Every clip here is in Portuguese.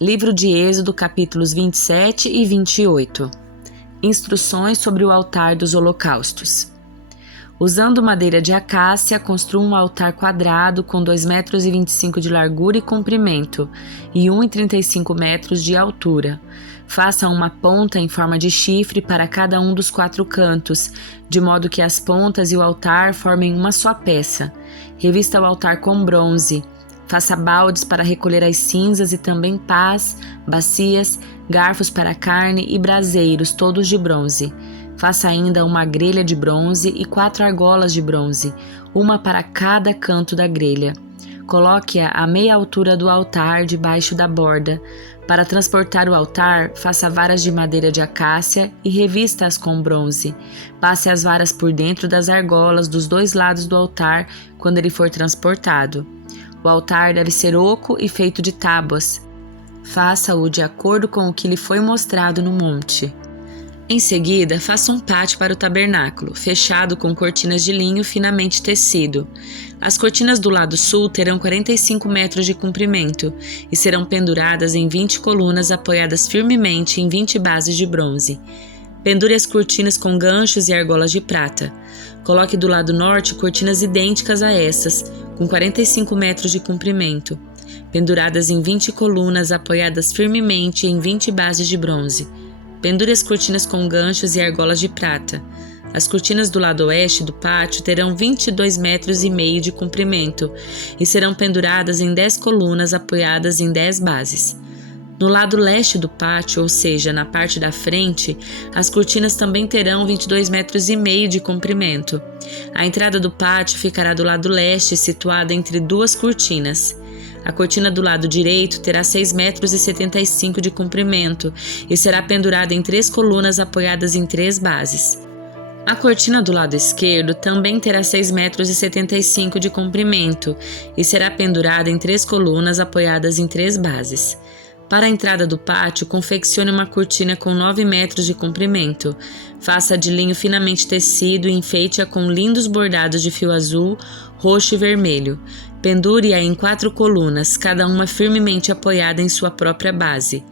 Livro de Êxodo, capítulos 27 e 28. Instruções sobre o altar dos holocaustos. Usando madeira de acácia, construa um altar quadrado com 2,25 metros de largura e comprimento e 1,35 metros de altura. Faça uma ponta em forma de chifre para cada um dos 4 cantos, de modo que as pontas e o altar formem uma só peça. Revista o altar com bronze. Faça baldes para recolher as cinzas e também pás, bacias, garfos para carne e braseiros, todos de bronze. Faça ainda uma grelha de bronze e 4 argolas de bronze, uma para cada canto da grelha. Coloque-a à meia altura do altar, debaixo da borda. Para transportar o altar, faça varas de madeira de acácia e revista-as com bronze. Passe as varas por dentro das argolas dos 2 lados do altar quando ele for transportado. O altar deve ser oco e feito de tábuas. Faça-o de acordo com o que lhe foi mostrado no monte. Em seguida, faça um pátio para o tabernáculo, fechado com cortinas de linho finamente tecido. As cortinas do lado sul terão 45 metros de comprimento e serão penduradas em 20 colunas apoiadas firmemente em 20 bases de bronze. Pendure as cortinas com ganchos e argolas de prata. Coloque do lado norte cortinas idênticas a essas, com 45 metros de comprimento, penduradas em 20 colunas apoiadas firmemente em 20 bases de bronze. Pendure as cortinas com ganchos e argolas de prata. As cortinas do lado oeste do pátio terão 22,5 metros de comprimento e serão penduradas em 10 colunas apoiadas em 10 bases. No lado leste do pátio, ou seja, na parte da frente, as cortinas também terão 22,5 metros de comprimento. A entrada do pátio ficará do lado leste, situada entre 2 cortinas. A cortina do lado direito terá 6,75 metros de comprimento e será pendurada em 3 colunas apoiadas em 3 bases. A cortina do lado esquerdo também terá 6,75 metros de comprimento e será pendurada em 3 colunas apoiadas em 3 bases. Para a entrada do pátio, confeccione uma cortina com 9 metros de comprimento. Faça de linho finamente tecido e enfeite-a com lindos bordados de fio azul, roxo e vermelho. Pendure-a em 4 colunas, cada uma firmemente apoiada em sua própria base.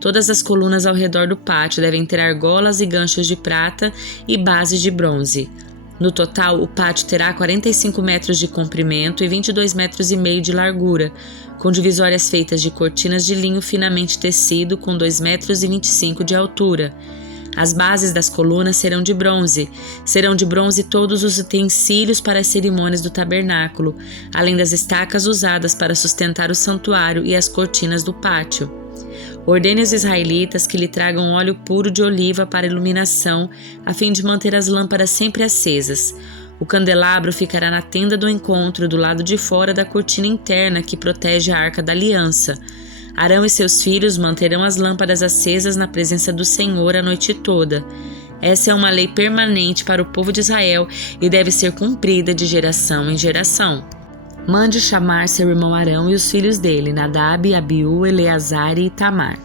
Todas as colunas ao redor do pátio devem ter argolas e ganchos de prata e bases de bronze. No total, o pátio terá 45 metros de comprimento e 22,5 metros de largura, com divisórias feitas de cortinas de linho finamente tecido com 2,25 metros de altura. As bases das colunas serão de bronze. Serão de bronze todos os utensílios para as cerimônias do tabernáculo, além das estacas usadas para sustentar o santuário e as cortinas do pátio. Ordene aos israelitas que lhe tragam óleo puro de oliva para iluminação, a fim de manter as lâmpadas sempre acesas. O candelabro ficará na tenda do encontro, do lado de fora da cortina interna que protege a Arca da Aliança. Arão e seus filhos manterão as lâmpadas acesas na presença do Senhor a noite toda. Essa é uma lei permanente para o povo de Israel e deve ser cumprida de geração em geração. Mande chamar seu irmão Arão e os filhos dele, Nadab, Abiú, Eleazar e Itamar.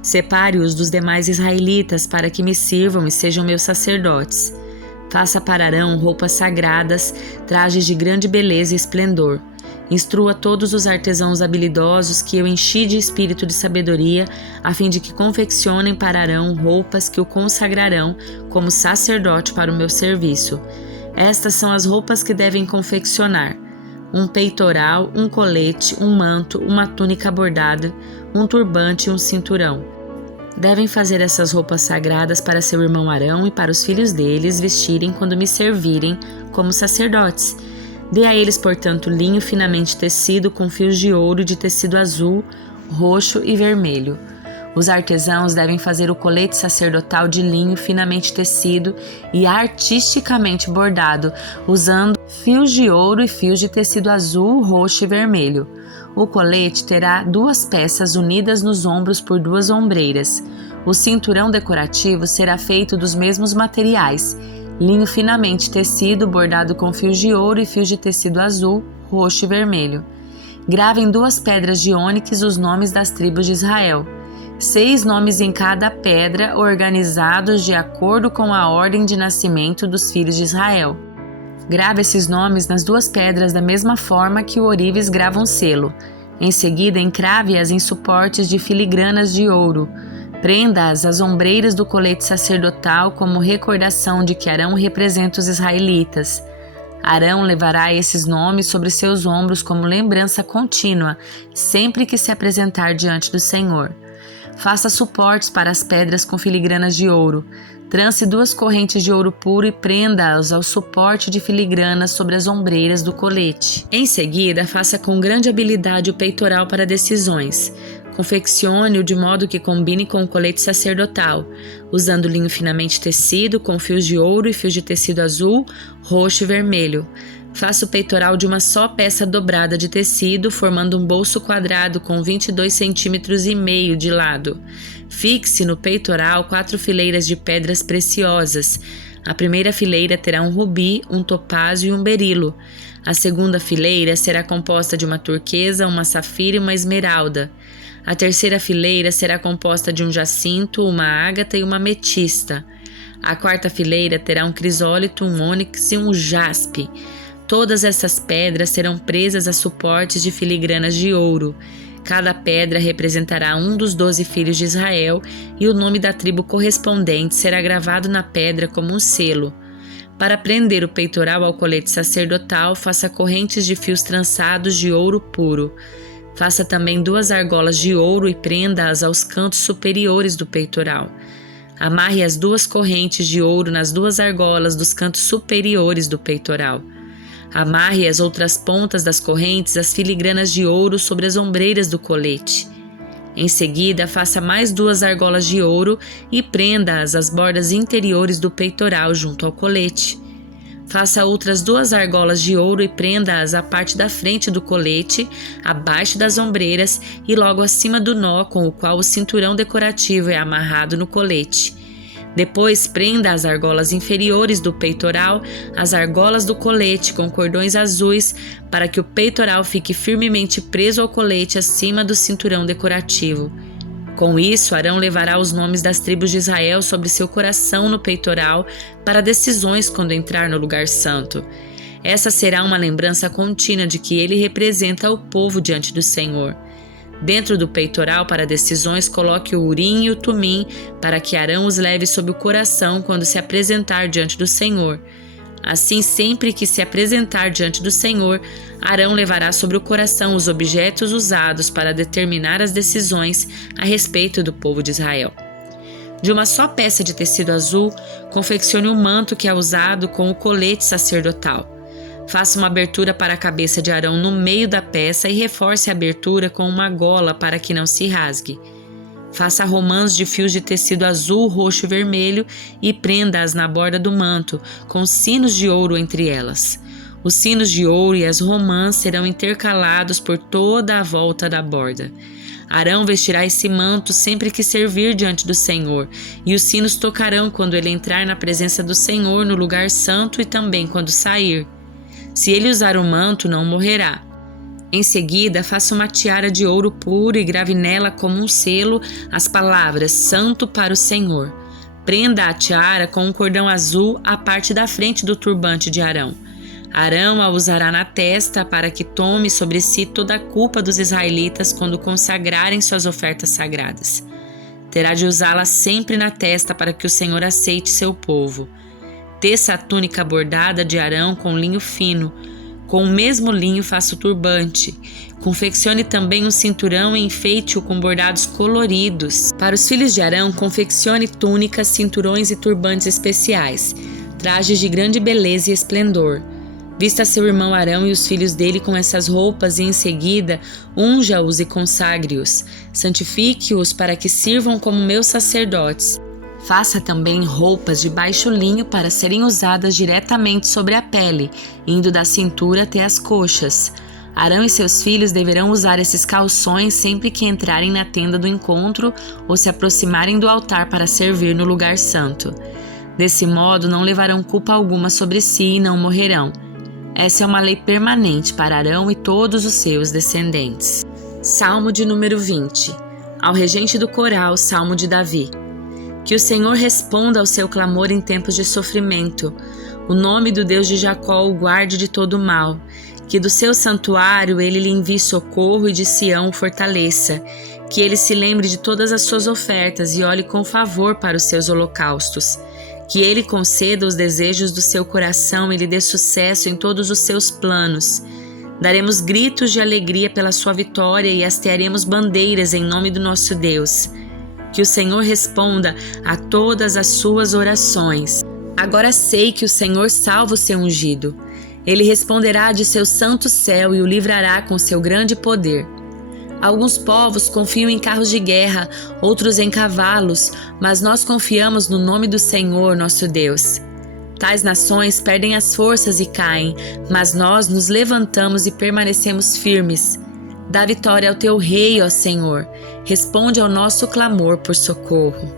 Separe-os dos demais israelitas para que me sirvam e sejam meus sacerdotes. Faça para Arão roupas sagradas, trajes de grande beleza e esplendor. Instrua todos os artesãos habilidosos que eu enchi de espírito de sabedoria, a fim de que confeccionem para Arão roupas que o consagrarão como sacerdote para o meu serviço. Estas são as roupas que devem confeccionar: um peitoral, um colete, um manto, uma túnica bordada, um turbante e um cinturão. Devem fazer essas roupas sagradas para seu irmão Arão e para os filhos deles vestirem quando me servirem como sacerdotes. Dê a eles, portanto, linho finamente tecido com fios de ouro e de tecido azul, roxo e vermelho. Os artesãos devem fazer o colete sacerdotal de linho finamente tecido e artisticamente bordado, usando fios de ouro e fios de tecido azul, roxo e vermelho. O colete terá 2 peças unidas nos ombros por 2 ombreiras. O cinturão decorativo será feito dos mesmos materiais: linho finamente tecido bordado com fios de ouro e fios de tecido azul, roxo e vermelho. Grave em 2 pedras de ônix os nomes das tribos de Israel. 6 nomes em cada pedra, organizados de acordo com a ordem de nascimento dos filhos de Israel. Grave esses nomes nas 2 pedras da mesma forma que o ourives grava um selo. Em seguida, encrave-as em suportes de filigranas de ouro. Prenda-as às ombreiras do colete sacerdotal como recordação de que Arão representa os israelitas. Arão levará esses nomes sobre seus ombros como lembrança contínua, sempre que se apresentar diante do Senhor. Faça suportes para as pedras com filigranas de ouro. Trance 2 correntes de ouro puro e prenda-as ao suporte de filigranas sobre as ombreiras do colete. Em seguida, faça com grande habilidade o peitoral para decisões. Confeccione-o de modo que combine com o colete sacerdotal, usando linho finamente tecido com fios de ouro e fios de tecido azul, roxo e vermelho. Faça o peitoral de uma só peça dobrada de tecido, formando um bolso quadrado com 22,5 cm de lado. Fixe no peitoral 4 fileiras de pedras preciosas. A primeira fileira terá um rubi, um topázio e um berilo. A segunda fileira será composta de uma turquesa, uma safira e uma esmeralda. A terceira fileira será composta de um jacinto, uma ágata e uma ametista. A quarta fileira terá um crisólito, um ônix e um jaspe. Todas essas pedras serão presas a suportes de filigranas de ouro. Cada pedra representará um dos 12 filhos de Israel e o nome da tribo correspondente será gravado na pedra como um selo. Para prender o peitoral ao colete sacerdotal, faça correntes de fios trançados de ouro puro. Faça também 2 argolas de ouro e prenda-as aos cantos superiores do peitoral. Amarre as 2 correntes de ouro nas 2 argolas dos cantos superiores do peitoral. Amarre as outras pontas das correntes às filigranas de ouro sobre as ombreiras do colete. Em seguida, faça mais 2 argolas de ouro e prenda-as às bordas interiores do peitoral junto ao colete. Faça outras 2 argolas de ouro e prenda-as à parte da frente do colete, abaixo das ombreiras e logo acima do nó com o qual o cinturão decorativo é amarrado no colete. Depois, prenda as argolas inferiores do peitoral às argolas do colete com cordões azuis para que o peitoral fique firmemente preso ao colete acima do cinturão decorativo. Com isso, Arão levará os nomes das tribos de Israel sobre seu coração no peitoral para decisões quando entrar no lugar santo. Essa será uma lembrança contínua de que ele representa o povo diante do Senhor. Dentro do peitoral para decisões, coloque o urim e o tumim para que Arão os leve sob o coração quando se apresentar diante do Senhor. Assim, sempre que se apresentar diante do Senhor, Arão levará sobre o coração os objetos usados para determinar as decisões a respeito do povo de Israel. De uma só peça de tecido azul, confeccione o manto que é usado com o colete sacerdotal. Faça uma abertura para a cabeça de Arão no meio da peça e reforce a abertura com uma gola para que não se rasgue. Faça romãs de fios de tecido azul, roxo e vermelho e prenda-as na borda do manto, com sinos de ouro entre elas. Os sinos de ouro e as romãs serão intercalados por toda a volta da borda. Arão vestirá esse manto sempre que servir diante do Senhor, e os sinos tocarão quando ele entrar na presença do Senhor no lugar santo e também quando sair. Se ele usar o manto, não morrerá. Em seguida, faça uma tiara de ouro puro e grave nela como um selo as palavras Santo para o Senhor. Prenda a tiara com um cordão azul à parte da frente do turbante de Arão. Arão a usará na testa para que tome sobre si toda a culpa dos israelitas quando consagrarem suas ofertas sagradas. Terá de usá-la sempre na testa para que o Senhor aceite seu povo. Teça a túnica bordada de Arão com linho fino. Com o mesmo linho faça o turbante. Confeccione também um cinturão e enfeite-o com bordados coloridos. Para os filhos de Arão, confeccione túnicas, cinturões e turbantes especiais, trajes de grande beleza e esplendor. Vista seu irmão Arão e os filhos dele com essas roupas e em seguida unja-os e consagre-os. Santifique-os para que sirvam como meus sacerdotes. Faça também roupas de baixo linho para serem usadas diretamente sobre a pele, indo da cintura até as coxas. Arão e seus filhos deverão usar esses calções sempre que entrarem na tenda do encontro ou se aproximarem do altar para servir no lugar santo. Desse modo, não levarão culpa alguma sobre si e não morrerão. Essa é uma lei permanente para Arão e todos os seus descendentes. Salmo de número 20. Ao regente do coral, Salmo de Davi. Que o Senhor responda ao seu clamor em tempos de sofrimento. O nome do Deus de Jacó o guarde de todo mal. Que do seu santuário ele lhe envie socorro e de Sião o fortaleça. Que ele se lembre de todas as suas ofertas e olhe com favor para os seus holocaustos. Que ele conceda os desejos do seu coração e lhe dê sucesso em todos os seus planos. Daremos gritos de alegria pela sua vitória e hastearemos bandeiras em nome do nosso Deus. Que o Senhor responda a todas as suas orações. Agora sei que o Senhor salva o seu ungido. Ele responderá de seu santo céu e o livrará com seu grande poder. Alguns povos confiam em carros de guerra, outros em cavalos, mas nós confiamos no nome do Senhor, nosso Deus. Tais nações perdem as forças e caem, mas nós nos levantamos e permanecemos firmes. Dá vitória ao teu rei, ó Senhor. Responde ao nosso clamor por socorro.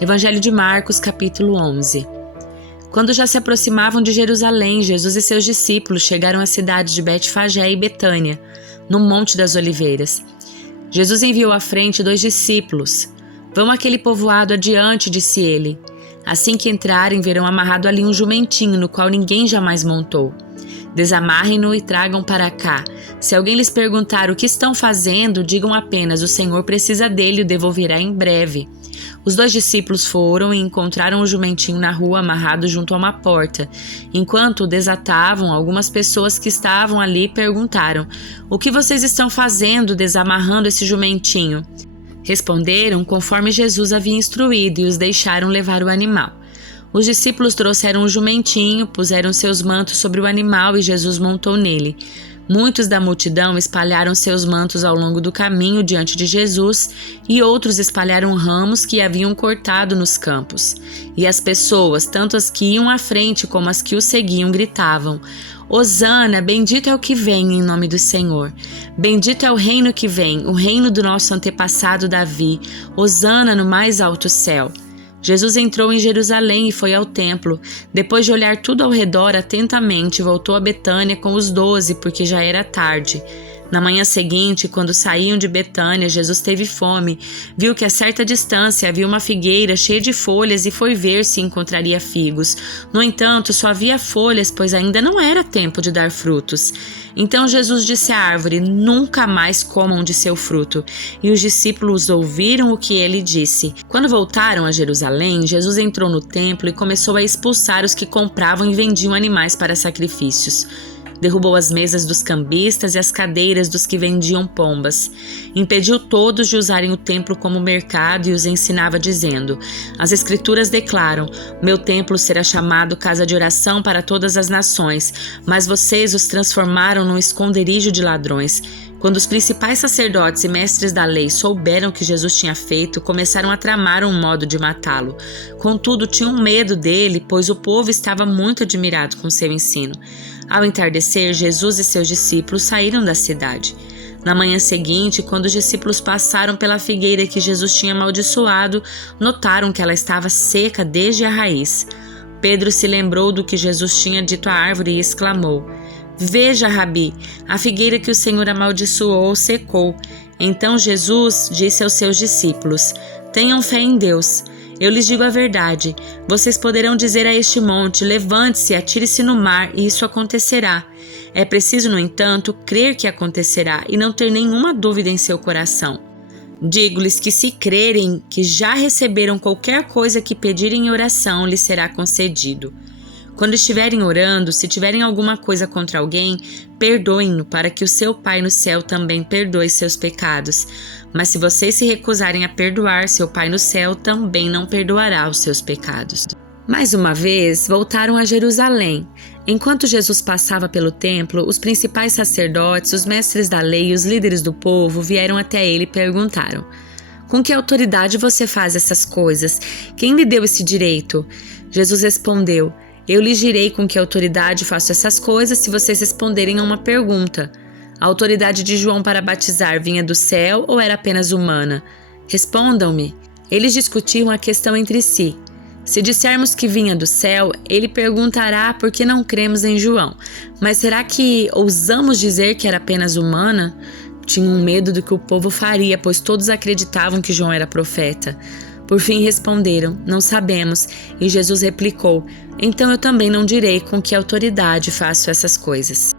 Evangelho de Marcos, capítulo 11. Quando já se aproximavam de Jerusalém, Jesus e seus discípulos chegaram às cidades de Betfagé e Betânia, no Monte das Oliveiras. Jesus enviou à frente 2 discípulos. Vão àquele povoado adiante, disse ele. Assim que entrarem, verão amarrado ali um jumentinho no qual ninguém jamais montou. Desamarrem-no e tragam para cá. Se alguém lhes perguntar o que estão fazendo, digam apenas: o Senhor precisa dele e o devolverá em breve. Os 2 discípulos foram e encontraram o jumentinho na rua amarrado junto a uma porta. Enquanto o desatavam, algumas pessoas que estavam ali perguntaram: o que vocês estão fazendo desamarrando esse jumentinho? Responderam conforme Jesus havia instruído e os deixaram levar o animal. Os discípulos trouxeram o jumentinho, puseram seus mantos sobre o animal e Jesus montou nele. Muitos da multidão espalharam seus mantos ao longo do caminho diante de Jesus e outros espalharam ramos que haviam cortado nos campos. E as pessoas, tanto as que iam à frente como as que o seguiam, gritavam: Hosana, bendito é o que vem em nome do Senhor. Bendito é o reino que vem, o reino do nosso antepassado Davi. Hosana no mais alto céu. Jesus entrou em Jerusalém e foi ao templo. Depois de olhar tudo ao redor atentamente, voltou a Betânia com os 12, porque já era tarde. Na manhã seguinte, quando saíam de Betânia, Jesus teve fome. Viu que a certa distância havia uma figueira cheia de folhas e foi ver se encontraria figos. No entanto, só havia folhas, pois ainda não era tempo de dar frutos. Então Jesus disse à árvore: nunca mais comam de seu fruto. E os discípulos ouviram o que ele disse. Quando voltaram a Jerusalém, Jesus entrou no templo e começou a expulsar os que compravam e vendiam animais para sacrifícios. Derrubou as mesas dos cambistas e as cadeiras dos que vendiam pombas. Impediu todos de usarem o templo como mercado e os ensinava dizendo: as Escrituras declaram: meu templo será chamado casa de oração para todas as nações, mas vocês os transformaram num esconderijo de ladrões. Quando os principais sacerdotes e mestres da lei souberam o que Jesus tinha feito, começaram a tramar um modo de matá-lo. Contudo, tinham medo dele, pois o povo estava muito admirado com seu ensino. Ao entardecer, Jesus e seus discípulos saíram da cidade. Na manhã seguinte, quando os discípulos passaram pela figueira que Jesus tinha amaldiçoado, notaram que ela estava seca desde a raiz. Pedro se lembrou do que Jesus tinha dito à árvore e exclamou: Veja, Rabi, a figueira que o Senhor amaldiçoou secou. Então Jesus disse aos seus discípulos: Tenham fé em Deus. Eu lhes digo a verdade. Vocês poderão dizer a este monte: levante-se, atire-se no mar, e isso acontecerá. É preciso, no entanto, crer que acontecerá e não ter nenhuma dúvida em seu coração. Digo-lhes que se crerem que já receberam qualquer coisa que pedirem em oração, lhes será concedido. Quando estiverem orando, se tiverem alguma coisa contra alguém, perdoem-no, para que o seu Pai no céu também perdoe seus pecados. Mas se vocês se recusarem a perdoar, seu Pai no céu também não perdoará os seus pecados. Mais uma vez, voltaram a Jerusalém. Enquanto Jesus passava pelo templo, os principais sacerdotes, os mestres da lei e os líderes do povo vieram até ele e perguntaram: Com que autoridade você faz essas coisas? Quem lhe deu esse direito? Jesus respondeu: Eu lhes direi com que autoridade faço essas coisas se vocês responderem a uma pergunta. A autoridade de João para batizar vinha do céu ou era apenas humana? Respondam-me. Eles discutiam a questão entre si. Se dissermos que vinha do céu, ele perguntará por que não cremos em João. Mas será que ousamos dizer que era apenas humana? Tinham medo do que o povo faria, pois todos acreditavam que João era profeta. Por fim responderam: Não sabemos. E Jesus replicou: Então eu também não direi com que autoridade faço essas coisas.